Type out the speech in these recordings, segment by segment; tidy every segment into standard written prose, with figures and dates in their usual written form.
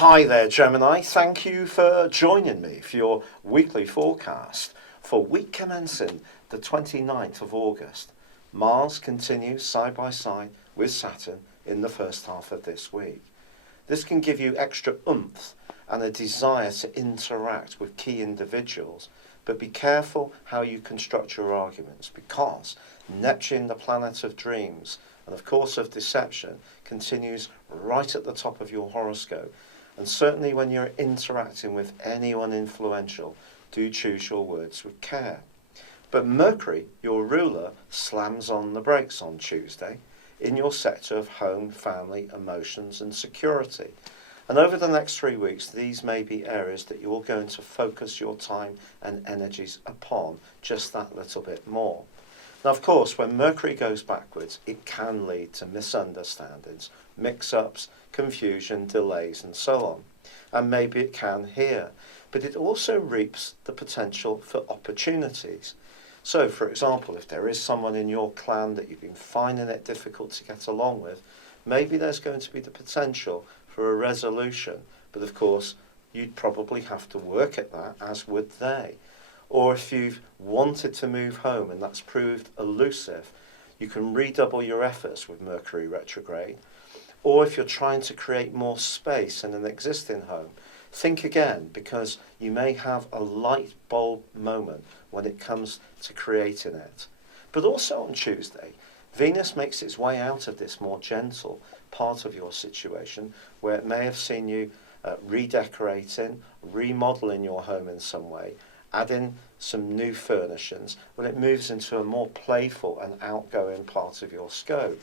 Hi there, Gemini. Thank you for joining me for your weekly forecast for week commencing the 29th of August. Mars continues side by side with Saturn in the first half of this week. This can give you extra oomph and a desire to interact with key individuals, but be careful how you construct your arguments, because Neptune, the planet of dreams and of course of deception, continues right at the top of your horoscope. And certainly when you're interacting with anyone influential, do choose your words with care. But Mercury, your ruler, slams on the brakes on Tuesday in your sector of home, family, emotions and security. And over the next 3 weeks, these may be areas that you're going to focus your time and energies upon just that little bit more. Now, of course, when Mercury goes backwards, it can lead to misunderstandings, mix-ups, confusion, delays, and so on. And maybe it can here, but it also reaps the potential for opportunities. So, for example, if there is someone in your clan that you've been finding it difficult to get along with, maybe there's going to be the potential for a resolution. But of course, you'd probably have to work at that, as would they. Or if you've wanted to move home and that's proved elusive, you can redouble your efforts with Mercury retrograde. Or if you're trying to create more space in an existing home, think again, because you may have a light bulb moment when it comes to creating it. But also on Tuesday, Venus makes its way out of this more gentle part of your situation, where it may have seen you redecorating, remodeling your home in some way, adding some new furnishings, when it moves into a more playful and outgoing part of your scope.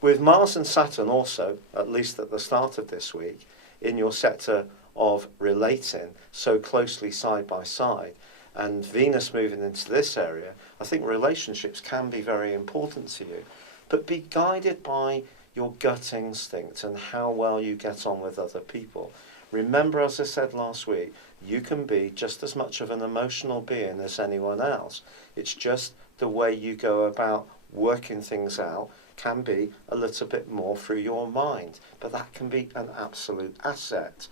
With Mars and Saturn also, at least at the start of this week, in your sector of relating so closely side by side, and Venus moving into this area, I think relationships can be very important to you. But be guided by your gut instinct and how well you get on with other people. Remember, as I said last week, you can be just as much of an emotional being as anyone else. It's just the way you go about working things out can be a little bit more through your mind, but that can be an absolute asset.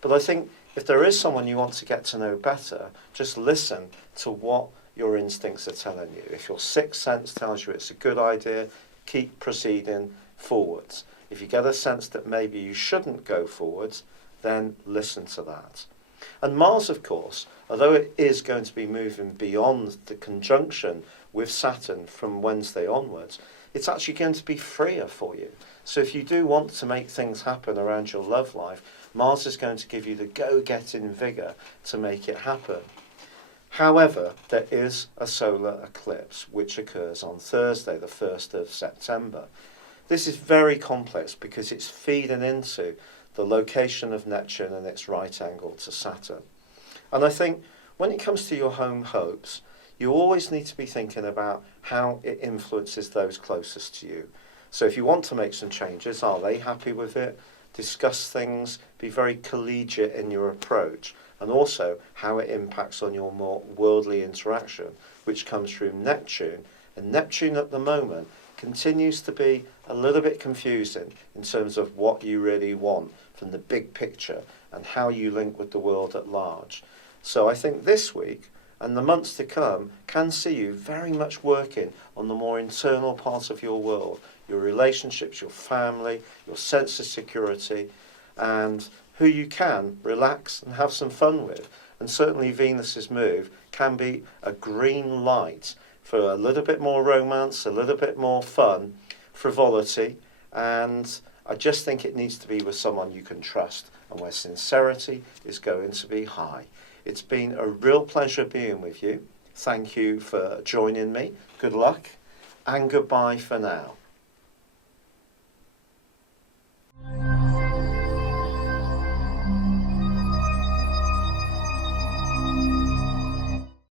But I think if there is someone you want to get to know better, just listen to what your instincts are telling you. If your sixth sense tells you it's a good idea, keep proceeding forwards. If you get a sense that maybe you shouldn't go forwards, then listen to that. And Mars, of course, although it is going to be moving beyond the conjunction with Saturn from Wednesday onwards, it's actually going to be freer for you. So if you do want to make things happen around your love life, Mars is going to give you the go-getting vigour to make it happen. However, there is a solar eclipse which occurs on Thursday, the 1st of September. This is very complex because it's feeding into the location of Neptune and its right angle to Saturn. And I think when it comes to your home hopes, you always need to be thinking about how it influences those closest to you. So if you want to make some changes, are they happy with it? Discuss things, be very collegiate in your approach, and also how it impacts on your more worldly interaction, which comes through Neptune. And Neptune at the moment continues to be a little bit confusing in terms of what you really want from the big picture and how you link with the world at large. So I think this week and the months to come can see you very much working on the more internal part of your world, your relationships, your family, your sense of security, and who you can relax and have some fun with. And certainly Venus's move can be a green light for a little bit more romance, a little bit more fun, frivolity, and I just think it needs to be with someone you can trust and where sincerity is going to be high. It's been a real pleasure being with you. Thank you for joining me. Good luck and goodbye for now.